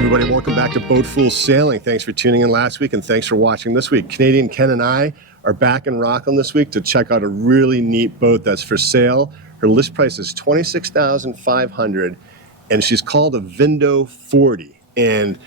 everybody, welcome back to Boat Fool Sailing. Thanks for tuning in last week and thanks for watching this week. Canadian Ken and I are back in Rockland this week to check out a really neat boat that's for sale. Her list price is $26,500 and she's called a Vindo 40. And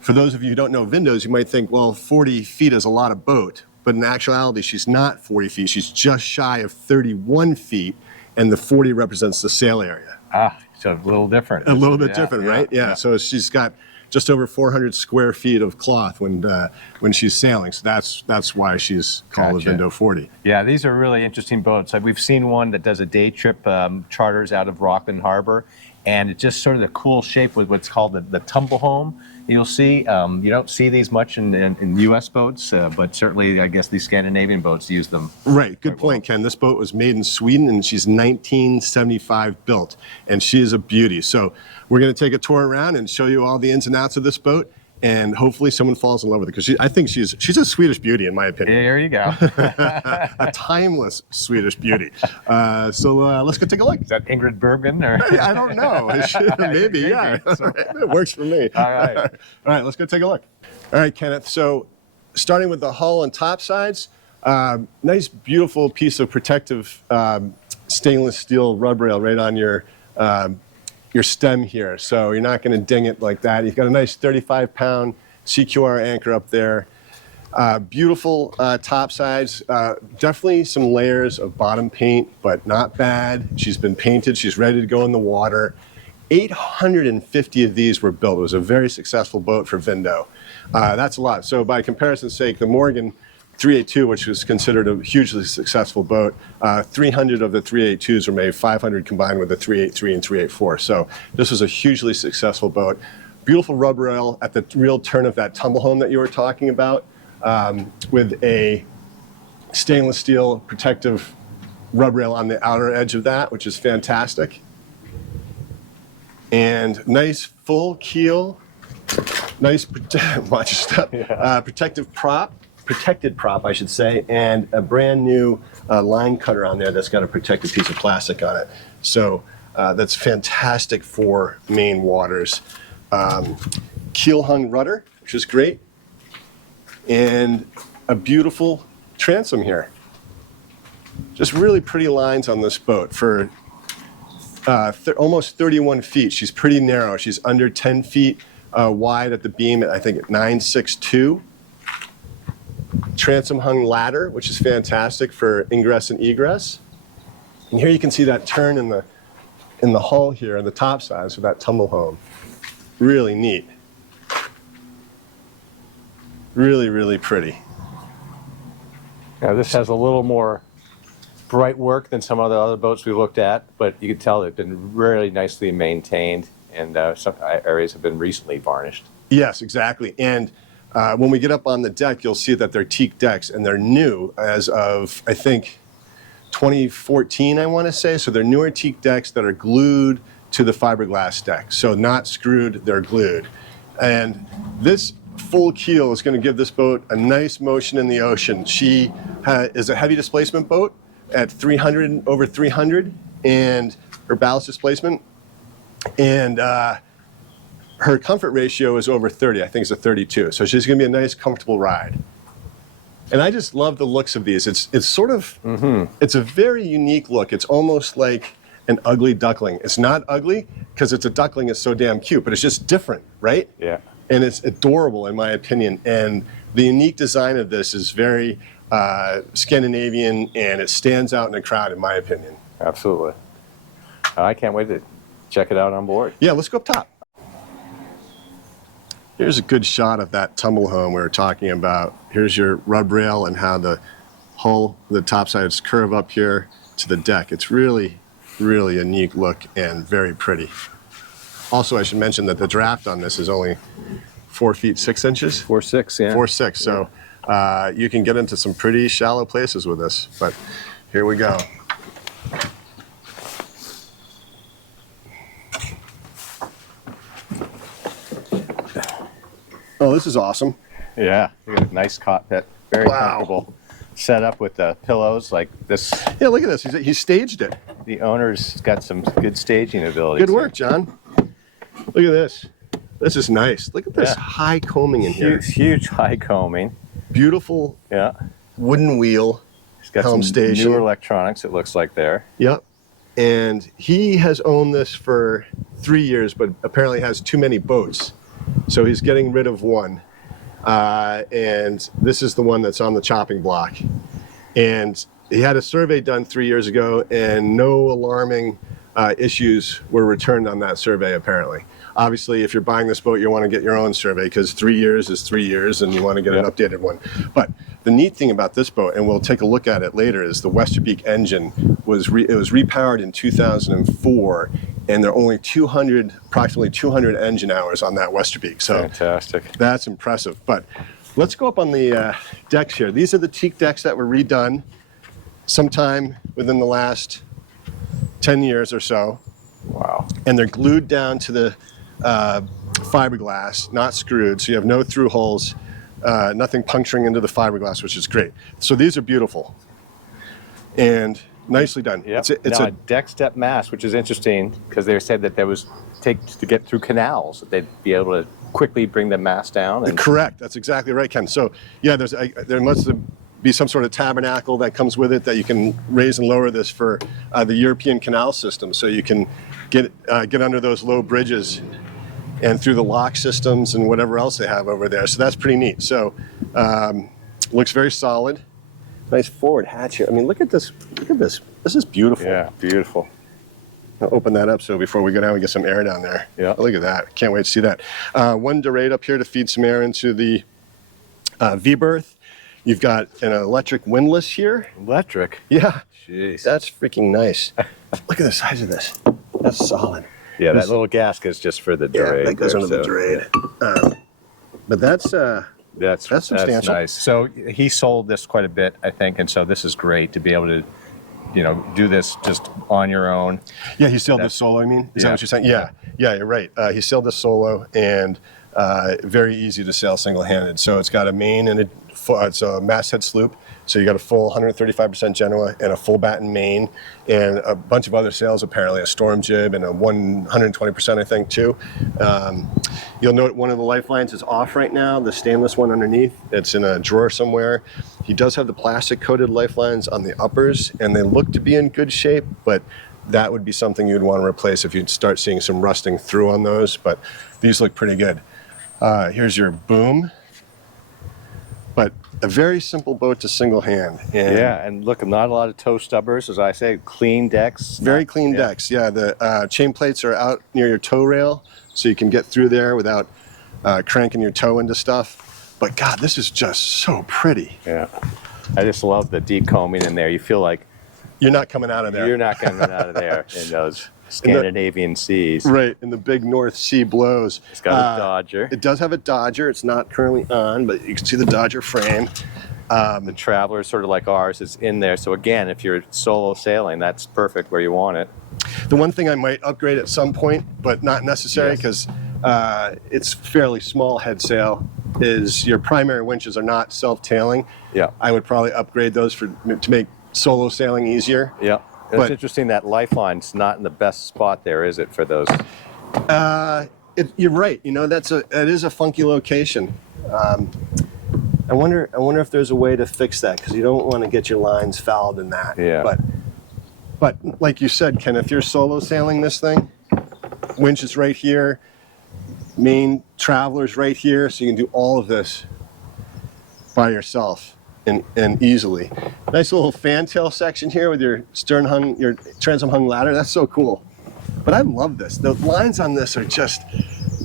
for those of you who don't know Vindos, you might think, well, 40 feet is a lot of boat. But in actuality, she's not 40 feet. She's just shy of 31 feet and the 40 represents the sail area. Ah, so a little different. A little bit different, right? Yeah. So she's got just over 400 square feet of cloth when she's sailing. So that's why she's called a Vindo 40. Yeah, these are really interesting boats. We've seen one that does a day trip charters out of Rockland Harbor, and it's just sort of the cool shape with what's called the tumble home. You'll see, you don't see these much in U.S. boats, but certainly I guess these Scandinavian boats use them. Right, good point, Ken. This boat was made in Sweden and she's 1975 built, and she is a beauty. So we're going to take a tour around and show you all the ins and outs of this boat, and hopefully someone falls in love with her, because I think she's a Swedish beauty in my opinion. There you go. A timeless Swedish beauty. So let's go take a look. Is that Ingrid Bergman? Or? I don't know. Maybe, yeah. It works for me. All right. All right, let's go take a look. All right, Kenneth. So starting with the hull and top sides, nice, beautiful piece of protective stainless steel rub rail right on your stem here. So you're not going to ding it like that. You've got a nice 35-pound CQR anchor up there. Beautiful top sides. Definitely some layers of bottom paint, but not bad. She's been painted. She's ready to go in the water. 850 of these were built. It was a very successful boat for Vindo. That's a lot. So by comparison's sake, the Morgan 382, which was considered a hugely successful boat, 300 of the 382s were made, 500 combined with the 383 and 384. So this was a hugely successful boat. Beautiful rub rail at the real turn of that tumble home that you were talking about, with a stainless steel protective rub rail on the outer edge of that, which is fantastic. And nice full keel, nice watch stuff, protected prop, I should say, and a brand new line cutter on there that's got a protected piece of plastic on it. So that's fantastic for Maine waters. Keel hung rudder, which is great, and a beautiful transom here. Just really pretty lines on this boat for almost 31 feet. She's pretty narrow. She's under 10 feet wide at the beam, I think at 9.62. Transom hung ladder, which is fantastic for ingress and egress. And here you can see that turn in the hull here on the top side, so that tumble home. Really neat. Really, really pretty. Now this has a little more bright work than some of the other boats we looked at, but you can tell they've been really nicely maintained, and some areas have been recently varnished. Yes, exactly. And when we get up on the deck, you'll see that they're teak decks, and they're new as of, I think, 2014, I want to say. So they're newer teak decks that are glued to the fiberglass deck. So not screwed, they're glued. And this full keel is going to give this boat a nice motion in the ocean. She is a heavy displacement boat at 300, over 300, and her ballast displacement. And her comfort ratio is over 30. I think it's a 32. So she's going to be a nice, comfortable ride. And I just love the looks of these. It's sort of, it's a very unique look. It's almost like an ugly duckling. It's not ugly because it's a duckling. It's so damn cute, but it's just different, right? Yeah. And it's adorable in my opinion. And the unique design of this is very Scandinavian, and it stands out in the crowd in my opinion. Absolutely. I can't wait to check it out on board. Yeah, let's go up top. Here's a good shot of that tumble home we were talking about. Here's your rub rail and how the hull, the top sides curve up here to the deck. It's really, really a neat look and very pretty. Also, I should mention that the draft on this is only 4 feet 6 inches. 4.6, yeah. 4.6. So you can get into some pretty shallow places with this. But here we go. Oh, this is awesome. Yeah, we got a nice cockpit, very comfortable. Set up with the pillows like this. Yeah, look at this. He staged it. The owner's got some good staging ability. Good work, John. Look at this. This is nice. Look at this Yeah. high combing in here. Huge high combing. Beautiful Yeah. wooden wheel. He's got helm some station. newer electronics, it looks like there. Yep. And he has owned this for 3 years, but apparently has too many boats. So he's getting rid of one. And this is the one that's on the chopping block. And he had a survey done 3 years ago, and no alarming issues were returned on that survey, apparently. Obviously, if you're buying this boat, you want to get your own survey, because 3 years is 3 years, and you want to get an updated one. But the neat thing about this boat, and we'll take a look at it later, is the Westerbeke engine was repowered in 2004, and there are only approximately 200 engine hours on that Westerbeke. So Fantastic. that's impressive. But let's go up on the decks here. These are the teak decks that were redone sometime within the last 10 years or so. Wow. And they're glued down to the fiberglass, not screwed, so you have no through holes, nothing puncturing into the fiberglass, which is great. So these are beautiful and nicely done. Yep. It's now, a a deck step mast, which is interesting because they said that there was to get through canals, that they'd be able to quickly bring the mast down. And correct. That's exactly right, Ken. So yeah, there must be some sort of tabernacle that comes with it that you can raise and lower this for the European canal system, so you can get under those low bridges and through the lock systems and whatever else they have over there. So that's pretty neat. So looks very solid. Nice forward hatch here. I mean, look at this. Look at this. This is beautiful. yeah, beautiful. I'll open that up so before we go down, we get some air down there. Yeah. Look at that. Can't wait to see that. One Dorade up here to feed some air into the V-berth. You've got an electric windlass here. Electric. Yeah. Jeez. That's freaking nice. Look at the size of this. That's solid. Yeah, that little gasket is just for the Dorade. Yeah, that goes there, under the Dorade. But that's That's substantial. nice. So he sold this quite a bit, I think, and so this is great to be able to, do this just on your own. Yeah, he sailed this solo, I mean? Is that Yeah. what you're saying? Yeah, you're right. He sailed this solo, and very easy to sail single-handed. So it's got a main and it's a masthead sloop. So you got a full 135% Genoa and a full batten main and a bunch of other sails, apparently, a storm jib and a 120%, I think, too. You'll note one of the lifelines is off right now, the stainless one underneath. It's in a drawer somewhere. He does have the plastic-coated lifelines on the uppers, and they look to be in good shape, but that would be something you'd want to replace if you'd start seeing some rusting through on those, but these look pretty good. Here's your boom. But a very simple boat to single hand. And Yeah, and look, not a lot of toe stubbers, as I say, clean decks. very clean decks. Yeah, the chain plates are out near your tow rail, so you can get through there without cranking your toe into stuff. But God, this is just so pretty. Yeah. I just love the deep combing in there. You feel like You're not coming out of there. you're not coming out of there in those Scandinavian seas. Right, in the big North Sea blows. It's got a Dodger. It does have a Dodger. It's not currently on, but you can see the Dodger frame. The Traveler, sort of like ours, is in there. So again, if you're solo sailing, that's perfect where you want it. The one thing I might upgrade at some point, but not necessary because it's fairly small head sail, is your primary winches are not self-tailing. Yeah. I would probably upgrade those to make solo sailing easier. Yeah. It's But- interesting that Lifeline's not in the best spot there, is it, for those? You're right. That is a funky location. I wonder if there's a way to fix that, because you don't want to get your lines fouled in that. Yeah. But like you said, Ken, if you're solo sailing this thing, winch is right here, main Traveler's right here, so you can do all of this by yourself and easily. Nice little fantail section here with your your transom hung ladder. That's so cool. But I love this. The lines on this are just.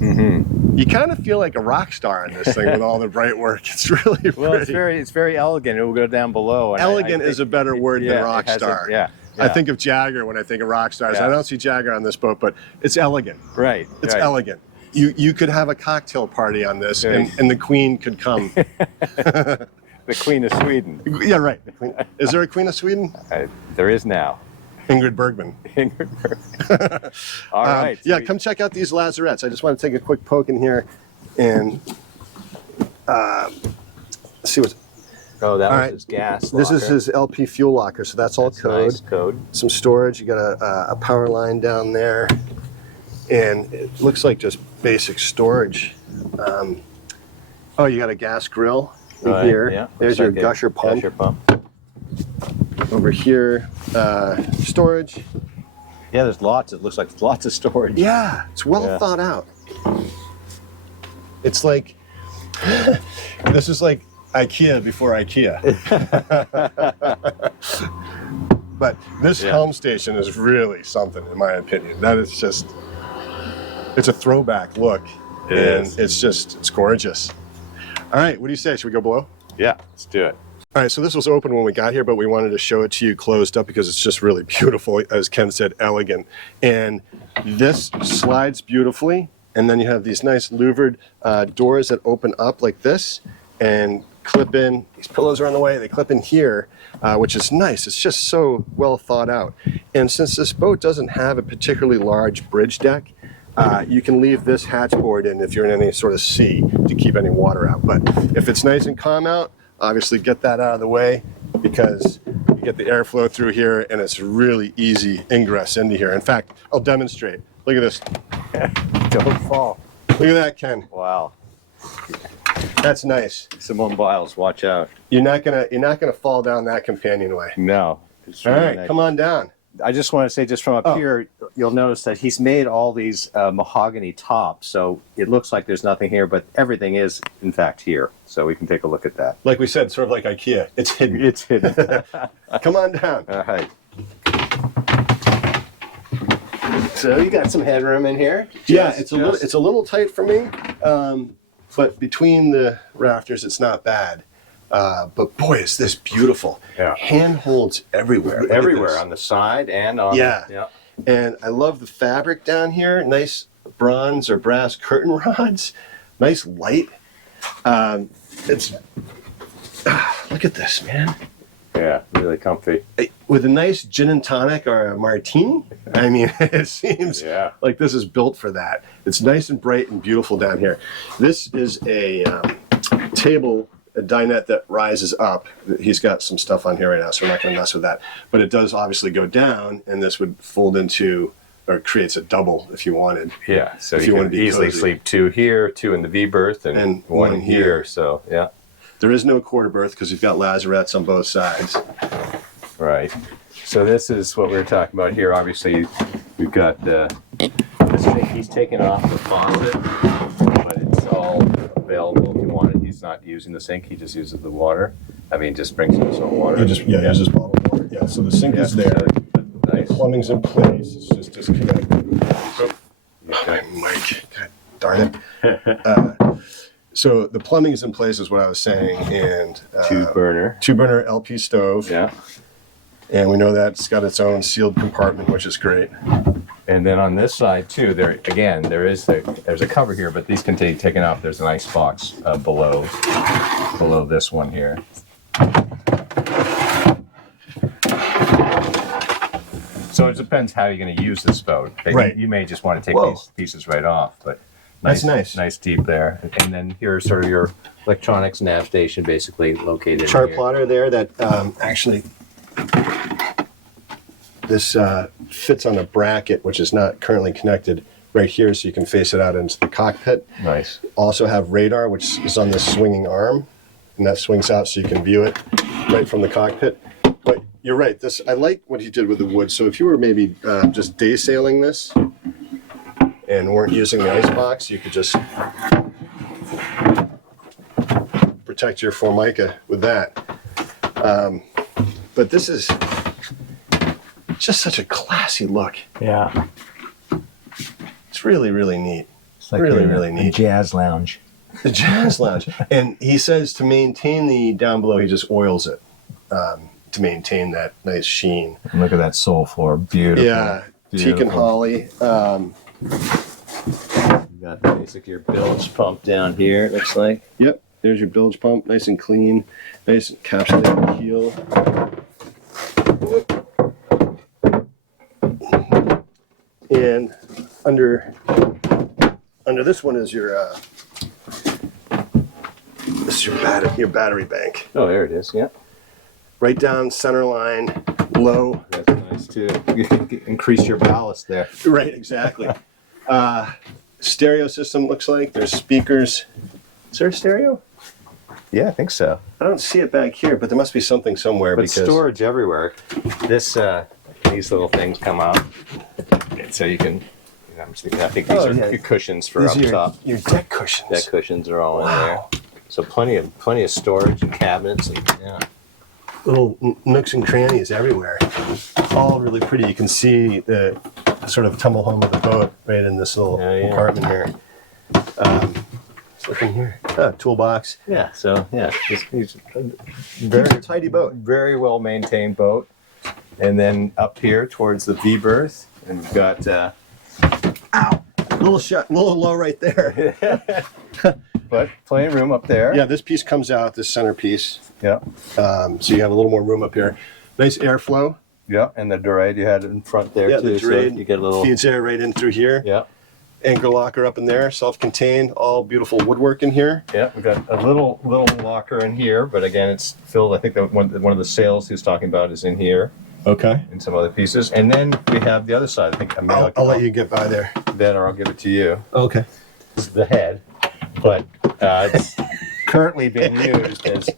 You kind of feel like a rock star on this thing with all the bright work. It's really pretty. Well, it's very elegant. It will go down below. And Elegant I is a better word than rock it has star. yeah. I think of Jagger when I think of rock stars. Yeah. I don't see Jagger on this boat, but it's elegant. Right. It's right. elegant. You could have a cocktail party on this, Right. and the Queen could come. The Queen of Sweden. Yeah, right. The Queen. Is there a Queen of Sweden? There is now. Ingrid Bergman. All right. Yeah, come check out these lazarettes. I just want to take a quick poke in here and see what's. Oh, that All was right. his gas This is locker. his LP fuel locker, so that's all code. Nice code. Some storage. You got a power line down there, and it looks like just basic storage. Oh, you got a gas grill in Right, here. yeah. There's Looks your like a gusher pump. Gusher pump. Over here, storage. Yeah, there's lots. It looks like there's lots of storage. Yeah, it's well thought out. It's like, this is like IKEA before IKEA. But this helm station is really something, in my opinion. That is just, it's a throwback look. It's gorgeous. All right, what do you say? Should we go below? Yeah, let's do it. All right, so this was open when we got here, but we wanted to show it to you closed up because it's just really beautiful, as Ken said, elegant. And this slides beautifully, and then you have these nice louvered doors that open up like this and clip in. These pillows are on the way, they clip in here, which is nice. It's just so well thought out. And since this boat doesn't have a particularly large bridge deck, you can leave this hatchboard in if you're in any sort of sea to keep any water out. But if it's nice and calm out, obviously get that out of the way because you get the airflow through here and it's really easy ingress into here. In fact, I'll demonstrate. Look at this. Don't fall. Look at that, Ken. Wow. That's nice. Simone Biles, watch out. You're not gonna fall down that companionway. No. All right, come on down. I just want to say, just from up here, you'll notice that he's made all these mahogany tops, so it looks like there's nothing here, but everything is, in fact, here. So we can take a look at that. Like we said, sort of like IKEA. It's hidden. It's hidden. Come on down. All right. So you got some headroom in here. Yeah, it's a little tight for me, but between the rafters, it's not bad. But boy, is this beautiful. Yeah. Handholds everywhere. Look at Everywhere, this. on the side and on Yeah. And I love the fabric down here. Nice bronze or brass curtain rods. Nice light. It's look at this, man. Yeah, really comfy. With a nice gin and tonic or a martini. I mean, it seems like this is built for that. It's nice and bright and beautiful down here. This is a table, a dinette that rises up. He's got some stuff on here right now, so we're not going to mess with that. But it does obviously go down, and this would fold into, or creates a double if you wanted. Yeah, so If you you can wanna be easily cozy. sleep 2 here, 2 in the V berth, and one here. here. So, yeah. There is no quarter berth because you've got lazarettes on both sides. Right. So this is what we were talking about here. Obviously, we've got this thing. He's taken off the faucet, but it's all available if you want it. He's not using the sink. He just uses the water. I mean, just brings in his own water. Uses bottled water. Yeah, so the sink is there. Nice. Plumbing's in place. It's just disconnected. Oh, my mic. God darn it. So the plumbing is in place, is what I was saying, and Two burner LP stove. Yeah. And we know that's got its own sealed compartment, which is great. And then on this side too, there's a cover here, but these can be taken off. There's an ice box below this one here. So it depends how you're going to use this boat. Right. You may just want to take these pieces right off, but That's nice. Nice deep there. And then here's sort of your electronics nav station, basically located Chart here. plotter there that actually this fits on a bracket, which is not currently connected right here, so you can face it out into the cockpit. Nice. Also have radar, which is on this swinging arm, and that swings out so you can view it right from the cockpit. But you're right. I like what he did with the wood. So if you were maybe just day sailing this and weren't using the ice box, you could just protect your Formica with that. But this is just such a classy look. Yeah. It's really, really neat. It's like really neat. jazz lounge. The jazz lounge. And he says to maintain the down below, he just oils it to maintain that nice sheen. And look at that sole floor. Beautiful. Yeah, teak and holly. You got basically your bilge pump down here, it looks like. Yep, there's your bilge pump, nice and clean, nice encapsulated keel. And under this one is your your battery bank. Oh, there it is, yeah. Right down center line, low. That's nice too. You can increase your ballast there. Right, exactly. stereo system looks like. There's speakers. Is there a stereo? Yeah, I think so. I don't see it back here, but there must be something somewhere. But because storage everywhere. This, these little things come out, and so you can. I'm just thinking, I think these are cushions for these up are top. your deck cushions. Deck cushions are all in there. So plenty of storage and cabinets and yeah. Little nooks and crannies everywhere. All really pretty. You can see the sort of tumble home of the boat right in this little compartment here. Let's look in here. Toolbox. Yeah. So yeah, it's a Very tidy boat. very well maintained boat. And then up here towards the V berth, and we've got. Ow! Little low right there. But plenty of room up there. Yeah, this piece comes out, this center piece. Yeah. So you have a little more room up here. Nice airflow. Yeah, and the dorade you had in front there Yeah, too. the dorade so you get a little feeds air right in through here. Yeah. Anchor locker up in there, self-contained, all beautiful woodwork in here. Yeah, we've got a little locker in here, but again, it's filled. I think that one of the sails he was talking about is in here, Okay. and some other pieces. And then we have the other side. I think I'll let you get by there. then, or I'll give it to you. Okay. This is the head, but it's currently being used as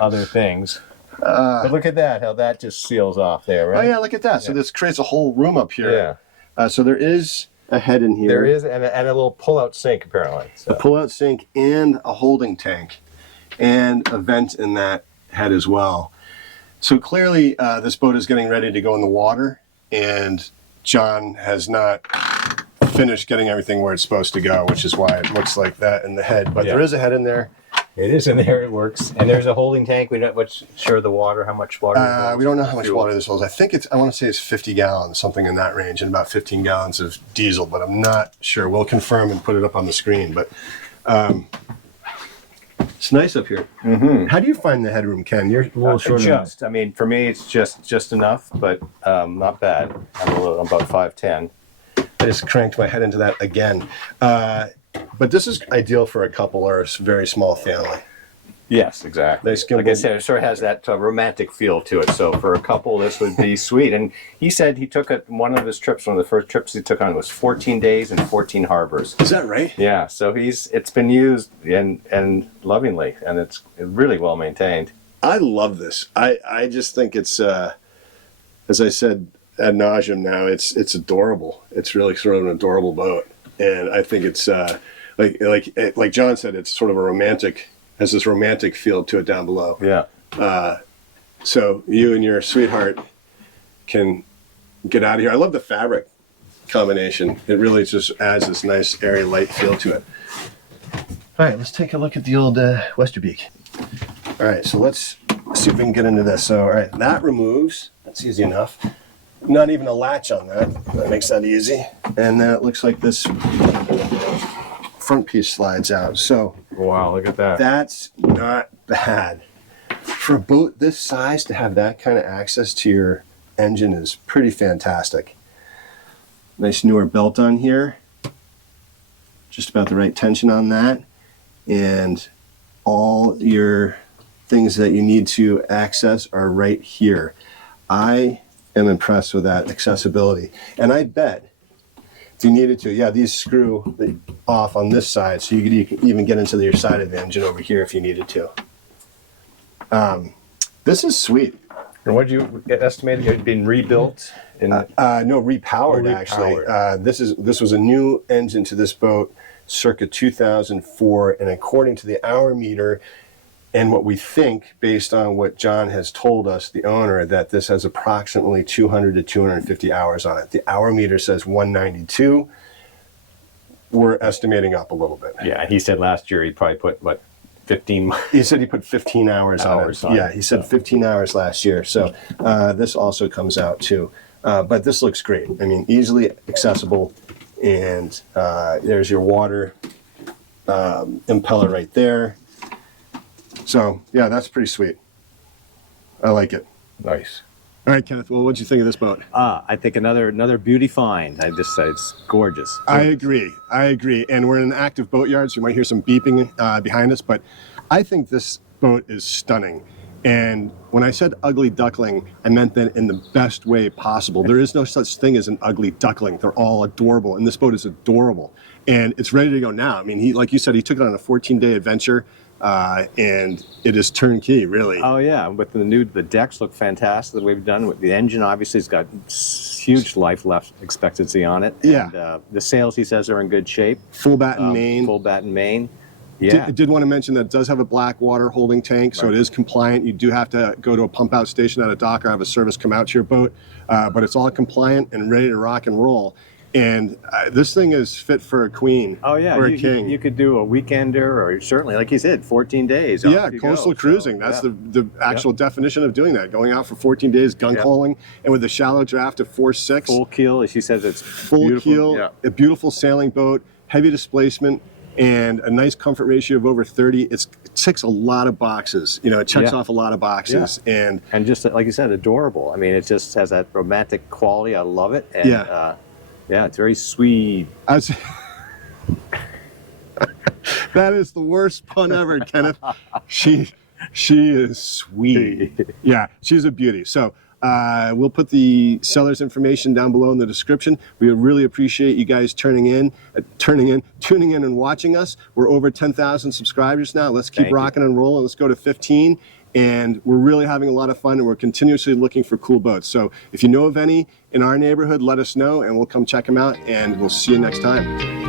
other things. But look at that, how that just seals off there, Oh right? yeah, look at that. So this creates a whole room up here. Yeah. So there is a head in here. There is, and a little pull-out sink apparently. So. A pull-out sink and a holding tank, and a vent in that head as well. So clearly, this boat is getting ready to go in the water, and John has not finished getting everything where it's supposed to go, which is why it looks like that in the head. But there is a head in there. It is in there. It works. And there's a holding tank. We don't sure the water. How much water? We don't know how much water this holds. I think I want to say it's 50 gallons, something in that range, and about 15 gallons of diesel. But I'm not sure. We'll confirm and put it up on the screen. But it's nice up here. Mm-hmm. How do you find the headroom, Ken? You're a little shorter. I mean, for me, it's just enough, but not bad. I'm about 5'10". I just cranked my head into that again. But this is ideal for a couple or a very small family. Yes, exactly. Nice like I said, it sort of has that romantic feel to it. So for a couple, this would be sweet. And he said he took it, one of his trips, one of the first trips he took on was 14 days and 14 harbors. Is that right? Yeah, so it's been used and lovingly, and it's really well maintained. I love this. I just think it's, as I said ad nauseum now, it's adorable. It's really sort of an adorable boat. And I think it's like John said, it's sort of has this romantic feel to it down below. Yeah. So you and your sweetheart can get out of here. I love the fabric combination. It really just adds this nice airy light feel to it. All right, let's take a look at the old Westerbeke. All right, so let's see if we can get into this. So all right, that removes. That's easy enough. Not even a latch on that. That makes that easy. And then it looks like this front piece slides out. So wow, look at that. That's not bad. For a boat this size to have that kind of access to your engine is pretty fantastic. Nice newer belt on here. Just about the right tension on that. And all your things that you need to access are right here. I am impressed with that accessibility. And I bet if you needed to, these screw off on this side, so you could even get into your side of the engine over here if you needed to. This is sweet. And what did you estimate it had been rebuilt? No, repowered actually. This was a new engine to this boat, circa 2004, and according to the hour meter, and what we think, based on what John has told us, the owner, that this has approximately 200 to 250 hours on it. The hour meter says 192. We're estimating up a little bit. Yeah, he said last year he probably put, 15? He said he put 15 hours on it. Yeah, he said 15 hours last year. So this also comes out too. But this looks great. I mean, easily accessible. And there's your water impeller right there. So, yeah, that's pretty sweet. I like it. Nice. All right, Kenneth, well, what'd you think of this boat? I think another beauty find. I just say it's gorgeous. I agree. And we're in an active boatyard, so you might hear some beeping behind us, but I think this boat is stunning. And when I said ugly duckling, I meant that in the best way possible. There is no such thing as an ugly duckling. They're all adorable, and this boat is adorable. And it's ready to go now. I mean, he, like you said, he took it on a 14-day adventure, and it is turnkey, really. Oh yeah, with the decks look fantastic that we've done. With the engine, obviously, it's got huge life left expectancy on it. Yeah. And, the sails, he says, are in good shape. Full batten main. Full batten main. Yeah. Did want to mention that it does have a black water holding tank, so it is compliant. You do have to go to a pump out station at a dock or have a service come out to your boat, but it's all compliant and ready to rock and roll. And this thing is fit for a queen Oh yeah, or a king. You could do a weekender, or certainly, like you said, 14 days. Yeah, off you coastal go. cruising. So, That's yeah. the actual definition of doing that. Going out for 14 days, gunk hauling, and with a shallow draft of 4.6. Full keel, as she says, it's Full beautiful. keel, Yeah. a beautiful sailing boat, heavy displacement, and a nice comfort ratio of over 30. It ticks a lot of boxes. You know, it checks Yeah. off a lot of boxes. And And just like you said, adorable. I mean, it just has that romantic quality. I love it. And, yeah, it's very sweet. I was, that is the worst pun ever, Kenneth. She is sweet. Yeah, she's a beauty. So we'll put the seller's information down below in the description. We really appreciate you guys tuning in and watching us. We're over 10,000 subscribers now. Let's keep Thank you. rocking and rolling. Let's go to 15. And we're really having a lot of fun, and we're continuously looking for cool boats. So if you know of any in our neighborhood, let us know, and we'll come check them out, and we'll see you next time.